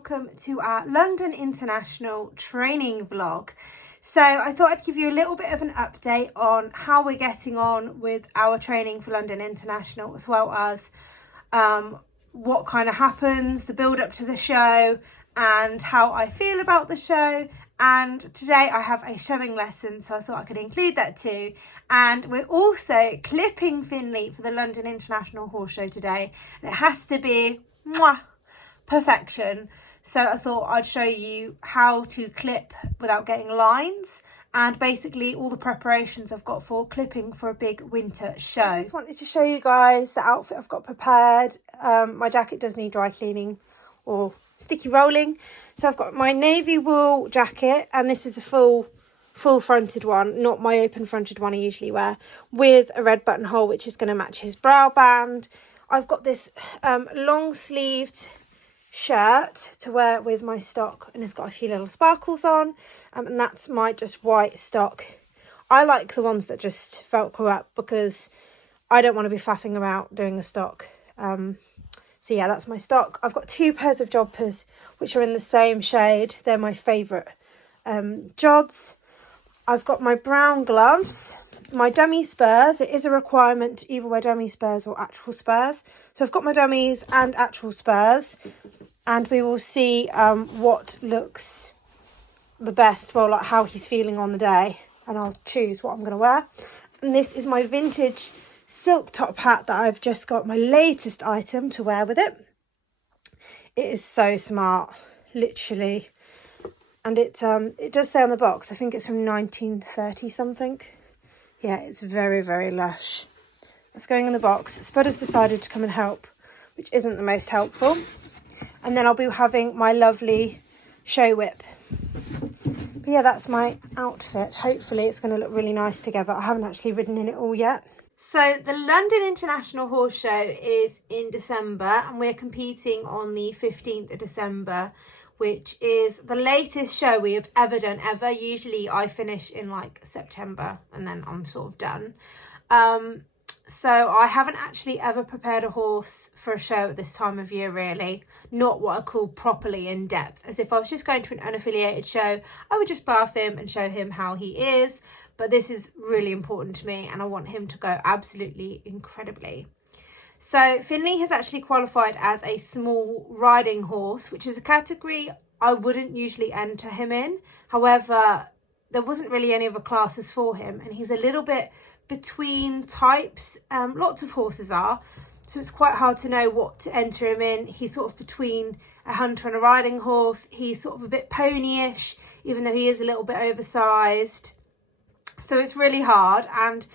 welcome to our London International training vlog. So I thought I'd give you a little bit of an update on how we're getting on with our training for London International, as well as what kind of happens, the build up to the show and how I feel about the show. And today I have a showing lesson, so I thought I could include that too. And we're also clipping Finley for the London International Horse Show today. And it has to be perfection. So I thought I'd show you how to clip without getting lines, and basically all the preparations I've got for clipping for a big winter show. I just wanted to show you guys the outfit I've got prepared. My jacket does need dry cleaning or sticky rolling. So I've got my navy wool jacket, and this is a full fronted one, not my open fronted one I usually wear, with a red buttonhole which is going to match his brow band. I've got this long sleeved shirt to wear with my stock, and it's got a few little sparkles on, and that's my just white stock. I like the ones that just velcro up because I don't want to be faffing about doing a stock. So yeah, that's my stock. I've got two pairs of jodhpurs which are in the same shade. They're my favourite jods. I've got my brown gloves, my dummy spurs. It is a requirement to either wear dummy spurs or actual spurs. So I've got my dummies and actual spurs, and we will see what looks the best, well, like how he's feeling on the day, and I'll choose what I'm going to wear. And this is my vintage silk top hat that I've just got, my latest item to wear with it. It is so smart, literally. And it does say on the box, I think it's from 1930 something. Yeah, it's very, very lush. It's going in the box. Spudder's decided to come and help, which isn't the most helpful. And then I'll be having my lovely show whip. But yeah, that's my outfit. Hopefully it's going to look really nice together. I haven't actually ridden in it all yet. So the London International Horse Show is in December, and we're competing on the 15th of December, which is the latest show we have ever done ever. Usually I finish in like September and then I'm sort of done. So I haven't actually ever prepared a horse for a show at this time of year, really. Not what I call properly in depth. As if I was just going to an unaffiliated show, I would just bath him and show him how he is. But this is really important to me, and I want him to go absolutely incredibly. So Finley has actually qualified as a small riding horse, which is a category I wouldn't usually enter him in. However, there wasn't really any other classes for him, and he's a little bit between types. Lots of horses are, so it's quite hard to know what to enter him in. He's sort of between a hunter and a riding horse. He's sort of a bit ponyish, even though he is a little bit oversized. So it's really hard, and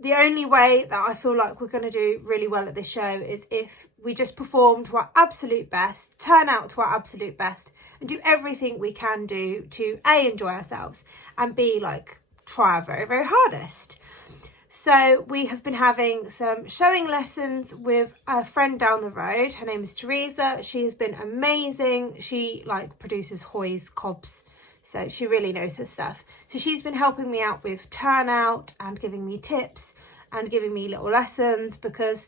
the only way that I feel like we're going to do really well at this show is if we just perform to our absolute best, turn out to our absolute best, and do everything we can do to A, enjoy ourselves, and B, like, try our very, very hardest. So we have been having some showing lessons with a friend down the road. Her name is Teresa. She has been amazing. She like produces Hoy's cobs, so she really knows her stuff. So she's been helping me out with turnout and giving me tips and giving me little lessons, because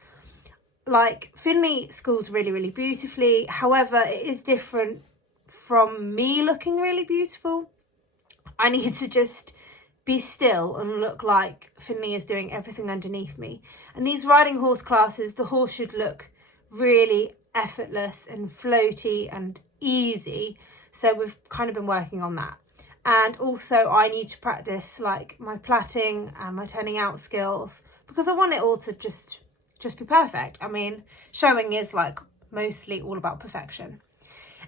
like Finley schools really, really beautifully. However, it is different from me looking really beautiful. I need to just be still and look like Finley is doing everything underneath me. And these riding horse classes, the horse should look really effortless and floaty and easy. So we've kind of been working on that. And also I need to practice like my plaiting and my turning out skills, because I want it all to just be perfect. I mean, showing is like mostly all about perfection.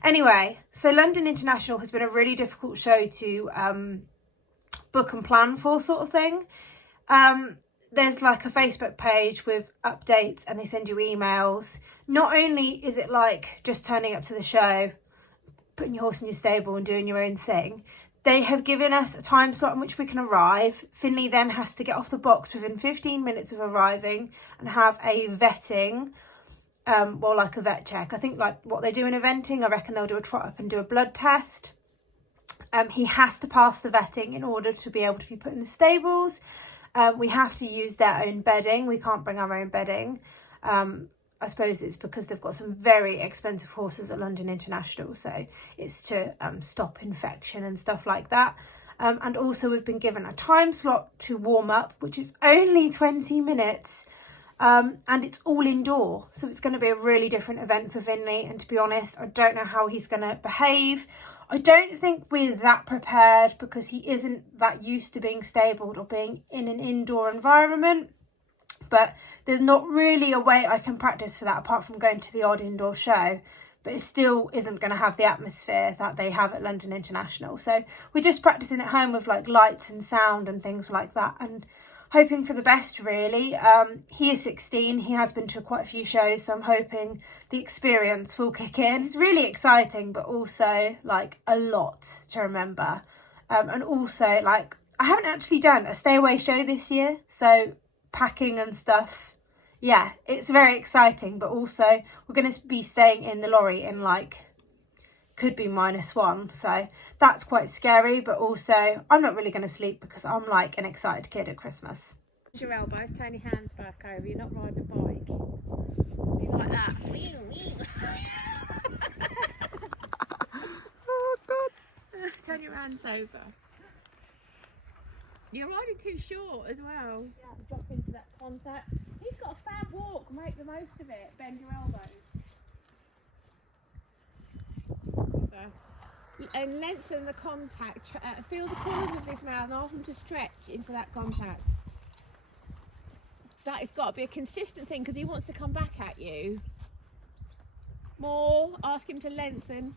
Anyway, so London International has been a really difficult show to book and plan for, sort of thing. There's like a Facebook page with updates, and they send you emails. Not only is it like just turning up to the show, putting your horse in your stable and doing your own thing, they have given us a time slot in which we can arrive. Finley then has to get off the box within 15 minutes of arriving and have a vetting, well, like a vet check. I think like what they do in eventing, I reckon they'll do a trot up and do a blood test. He has to pass the vetting in order to be able to be put in the stables. We have to use their own bedding. We can't bring our own bedding. I suppose it's because they've got some very expensive horses at London International, so it's to stop infection and stuff like that. And also we've been given a time slot to warm up, which is only 20 minutes. And it's all indoor, so it's going to be a really different event for Finley. And to be honest, I don't know how he's going to behave. I don't think we're that prepared because he isn't that used to being stabled or being in an indoor environment. But there's not really a way I can practice for that apart from going to the odd indoor show. But it still isn't going to have the atmosphere that they have at London International. So we're just practicing at home with like lights and sound and things like that, and hoping for the best, really. He is 16. He has been to quite a few shows, so I'm hoping the experience will kick in. It's really exciting, but also like a lot to remember. And also, like, I haven't actually done a stay away show this year, so packing and stuff. Yeah, it's very exciting, but also we're going to be staying in the lorry in like, could be -1, so that's quite scary. But also I'm not really going to sleep because I'm like an excited kid at Christmas. Use your elbows, turn your hands back over. You're not riding a bike. You like that? Oh God. Turn your hands over. You're riding too short as well. Yeah, drop into that contact. He's got a fab walk. Make the most of it. Bend your elbows. And lengthen the contact. Feel the corners of his mouth and ask him to stretch into that contact. That has got to be a consistent thing because he wants to come back at you. More. Ask him to lengthen.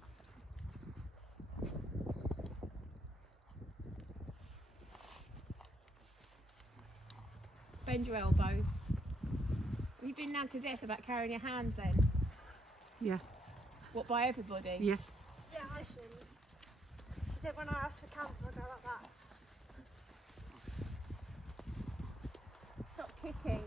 Bend your elbows. You've been nagged to death about carrying your hands then? Yeah. What, by everybody? Yeah. Yeah, I shouldn't. She said when I asked for counter, I go like that. Stop kicking.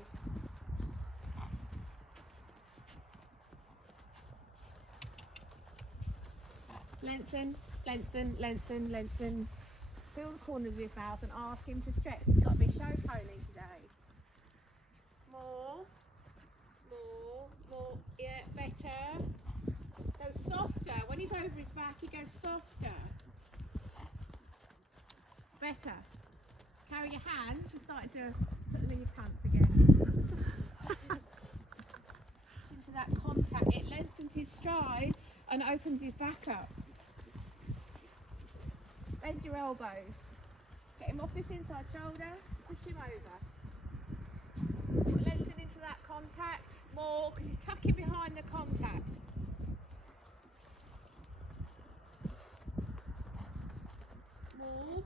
Lengthen, lengthen, lengthen, lengthen. Feel the corners of his mouth and ask him to stretch. He's got to be show pony today. More, more, more. Yeah, better. Go softer. When he's over his back, he goes softer. Better. Carry your hands. You're starting to put them in your pants again. Into that contact. It lengthens his stride and opens his back up. Bend your elbows. Get him off this inside shoulder. Push him over. Lengthen into that contact. More, because he's tucking behind the contact. More.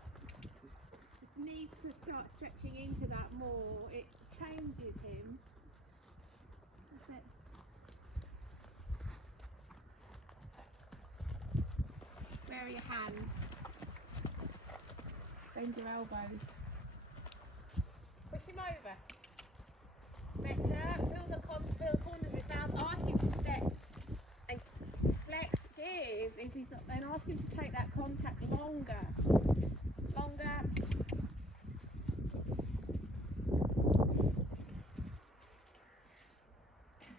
Needs to start stretching into that more. It changes him. That's it. Where are your hands? Bend your elbows. Push him over. Better. Feel the corners of his mouth. Ask him to step and flex. Give. If he's not, then ask him to take that contact longer. Longer.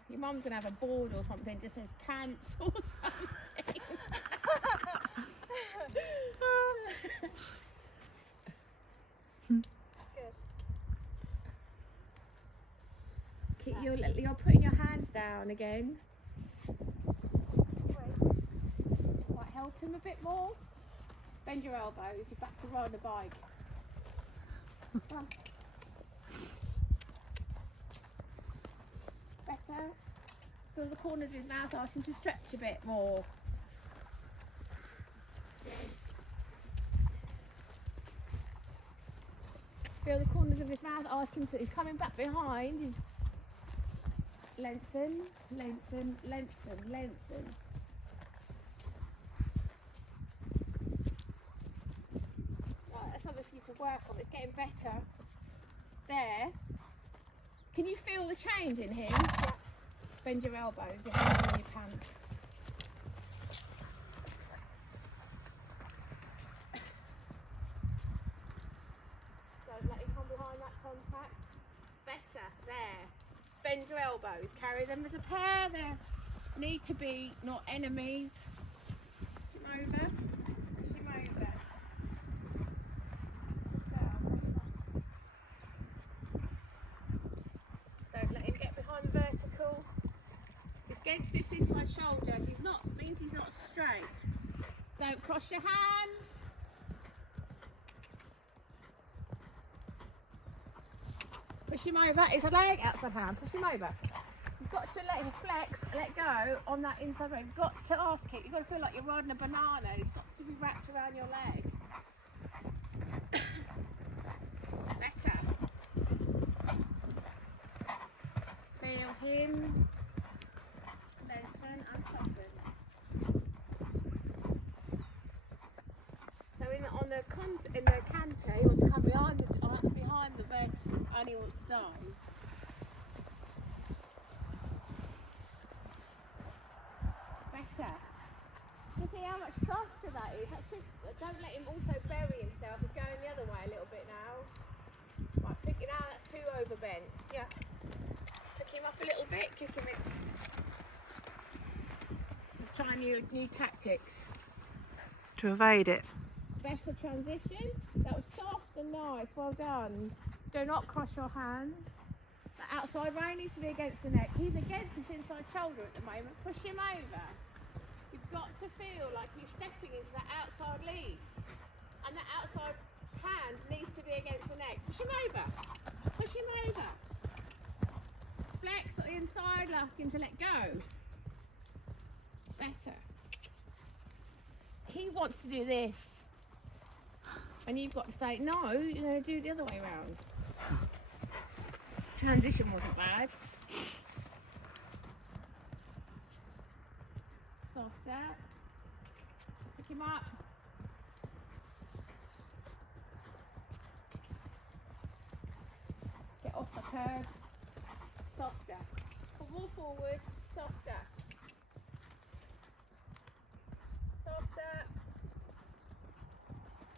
Your mum's gonna have a board or something. Just says pants or something. You're putting your hands down again. Right, help him a bit more. Bend your elbows. You're back to riding a bike. Come on. Better. Feel the corners of his mouth. Ask him to stretch a bit more. Feel the corners of his mouth. Ask him to. He's coming back behind. He's lengthen, lengthen, lengthen, lengthen. Right, that's something for you to work on. It's getting better. There. Can you feel the change in him? Yeah. Bend your elbows, your hands in your pants. Don't let him come behind that contact. Better. There. bend your elbows, carry them as a pair. They need to be not enemies. Push him over, push him over. Don't let him get behind the vertical. He's against this inside shoulder, so means he's not straight. Don't cross your hands. Push him over. It's a leg outside hand. Push him over. You've got to let him flex, let go on that inside leg. You've got to ask it. You've got to feel like you're riding a banana. It's got to be wrapped around your leg. Better. Feel him. Lengthen and soften. So in the canter, he wants to come behind the vertical and he wants to dive. Better. You see how much softer that is? Don't let him also bury himself. He's going the other way a little bit now. Right, pick it out. That's too overbent. Yeah. Pick him up a little bit. Kick him in. Let's try new tactics To evade it. Better transition. That was soft and nice. Well done. Do not cross your hands. The outside rein needs to be against the neck. He's against his inside shoulder at the moment. Push him over. You've got to feel like he's stepping into that outside lead. And that outside hand needs to be against the neck. Push him over. Push him over. Flex on the inside, ask him to let go. Better. He wants to do this. And you've got to say, no, you're going to do it the other way around. Transition wasn't bad. Softer. Pick him up. Get off the curve. Softer. Put more forward. Softer. Softer.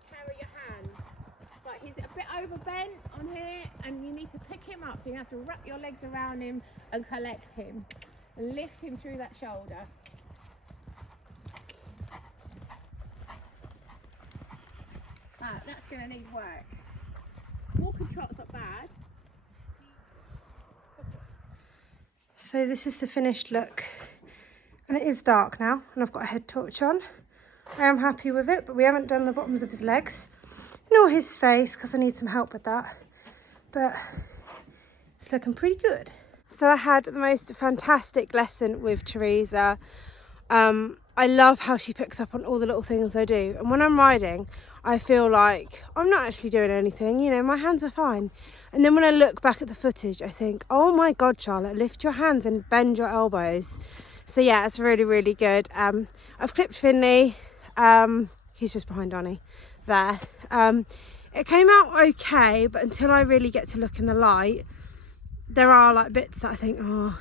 Carry your hands. Right, he's a bit overbent on here and you need to pick him up, so you have to wrap your legs around him and collect him and lift him through that shoulder. Right, that's going to need work. Walk and trot's not bad. So this is the finished look, and it is dark now and I've got a head torch on. I am happy with it, but we haven't done the bottoms of his legs nor his face because I need some help with that, but it's looking pretty good. So I had the most fantastic lesson with Teresa. I love how she picks up on all the little things I do, and when I'm riding I feel like I'm not actually doing anything, you know, my hands are fine. And then when I look back at the footage I think, oh my god, Charlotte, lift your hands and bend your elbows. So yeah, it's really, really good. I've clipped Finley. He's just behind Donnie there. It came out okay, but until I really get to look in the light, there are like bits that I think, oh.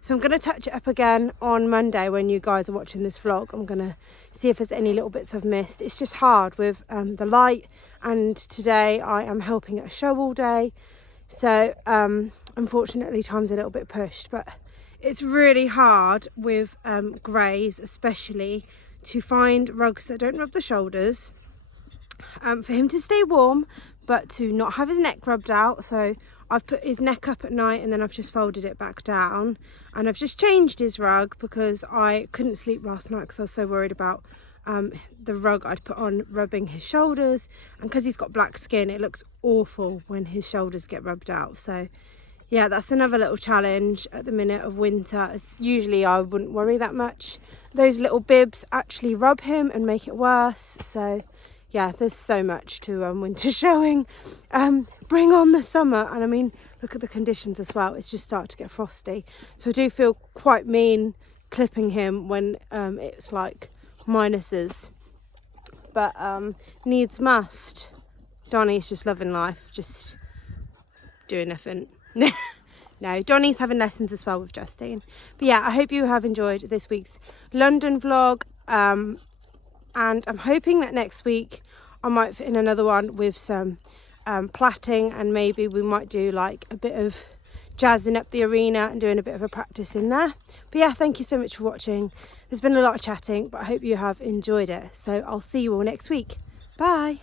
So I'm going to touch it up again on Monday when you guys are watching this vlog. I'm going to see if there's any little bits I've missed. It's just hard with the light, and today I am helping at a show all day. So unfortunately time's a little bit pushed, but it's really hard with greys especially to find rugs that don't rub the shoulders, for him to stay warm but to not have his neck rubbed out. So I've put his neck up at night and then I've just folded it back down, and I've just changed his rug because I couldn't sleep last night because I was so worried about the rug I'd put on rubbing his shoulders, and because he's got black skin it looks awful when his shoulders get rubbed out. So yeah, that's another little challenge at the minute of winter. As usually I wouldn't worry that much. Those little bibs actually rub him and make it worse. So yeah, there's so much to winter showing. Bring on the summer. And I mean, look at the conditions as well. It's just started to get frosty. So I do feel quite mean clipping him when it's like minuses. But needs must. Donnie's just loving life, just doing nothing. No, Donnie's having lessons as well with Justine. But yeah, I hope you have enjoyed this week's London vlog. And I'm hoping that next week I might fit in another one with some plaiting, and maybe we might do like a bit of jazzing up the arena and doing a bit of a practice in there. But yeah, thank you so much for watching. There's been a lot of chatting, but I hope you have enjoyed it. So I'll see you all next week. Bye.